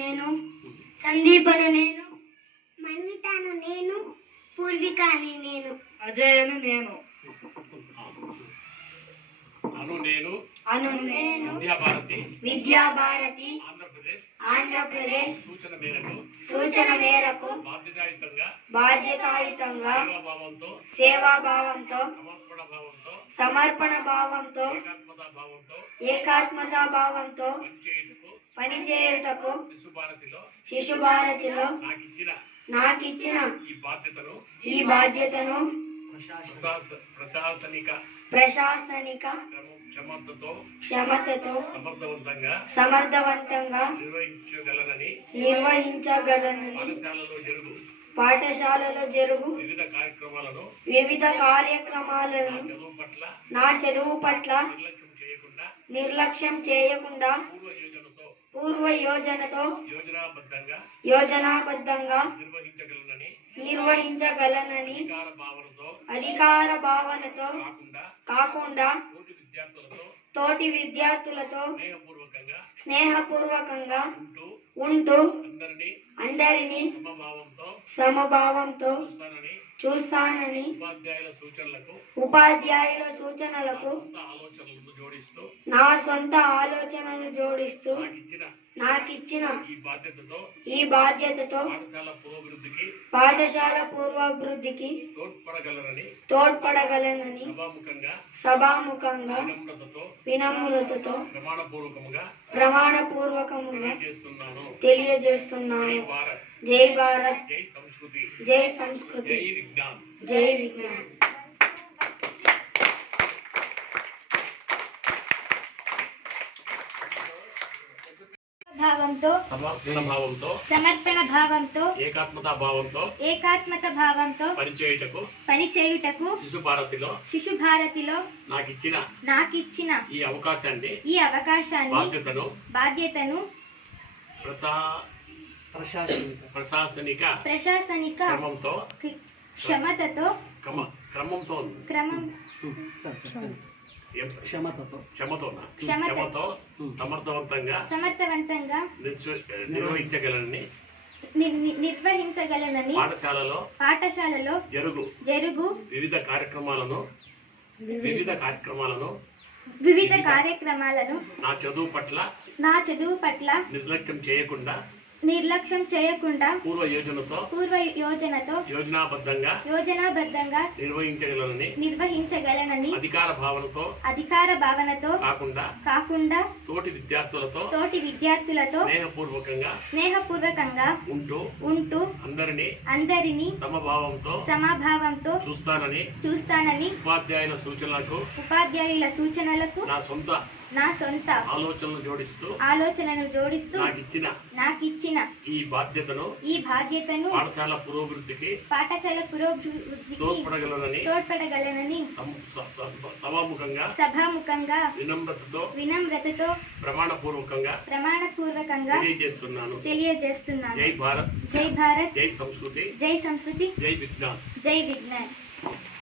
నేను, సందీపను నేను, మన్వితను నేను, పూర్వికాని నేను, అజయను నేను, అను నేను విద్యాభారతి ఆంధ్రప్రదేశ్ సూచన మేరకు బాధ్యతాయుతంగా సేవాభావంతో సమర్పణ భావంతో ఏకాత్మతా భావంతో పనిచేయుటకు శిశుభారతిలో నాకిచ్చిన ఈ బాధ్యతను ప్రశాసనిక క్షమతతో సమర్థవంతంగా నిర్వహించగలనని పాఠశాలలో జరుగు వివిధ కార్యక్రమాలను నా చదువు పట్ల నిర్లక్ష్యం చేయకుండా పూర్వ యోజనతో యోజనాబద్ధంగా నిర్వహించగలనని అధికార భావనతో కాకుండా తోటి విద్యార్థులతో స్నేహపూర్వకంగా ఉంటూ అందరినీ సమభావంతో చూస్తానని ఉపాధ్యాయుల సూచనలకు నా సొంత ఆలోచనలు జోడిస్తూ నాకిచ్చిన ఈ బాధ్యతతో పాఠశాల పూర్వాభివృద్ధికి తోడ్పడగలనని సభాముఖంగా వినమ్రతతో ప్రమాణపూర్వకముగా తెలియజేస్తున్నాను. జై భారత్, జై సంస్కృతి, జై విజ్ఞాన్. సమర్పణ భావంతో ఏకాత్మత భావంతో పనిచేయుటకు శిశుభారతిలో నాకిచ్చిన ఈ అవకాశాన్ని బాధ్యతను ప్రశాసనిక క్షమతతో సమర్థవంతంగా నిర్వహించగలనని పాఠశాలలో జరుగు వివిధ కార్యక్రమాలను నా చదువు పట్ల నిర్లక్ష్యం చేయకుండా పూర్వ యోజనతో యోజనాబద్ధంగా నిర్వహించగలనని అధికార భావనతో కాకుండా తోటి విద్యార్థులతో స్నేహపూర్వకంగా ఉంటూ అందరినీ సమభావంతో చూస్తానని ఉపాధ్యాయుల సూచనలకు నా సొంత ఆలోచనను జోడిస్తూ నాకిచ్చిన ఈ బాధ్యతను పాఠశాల పురోభివృద్ధికి తోడ్పడగలనని సభాముఖంగా వినమ్రతతో ప్రమాణపూర్వకంగా తెలియజేస్తున్నాను. జై భారత్, జై సంస్కృతి, జై విజ్ఞాన్.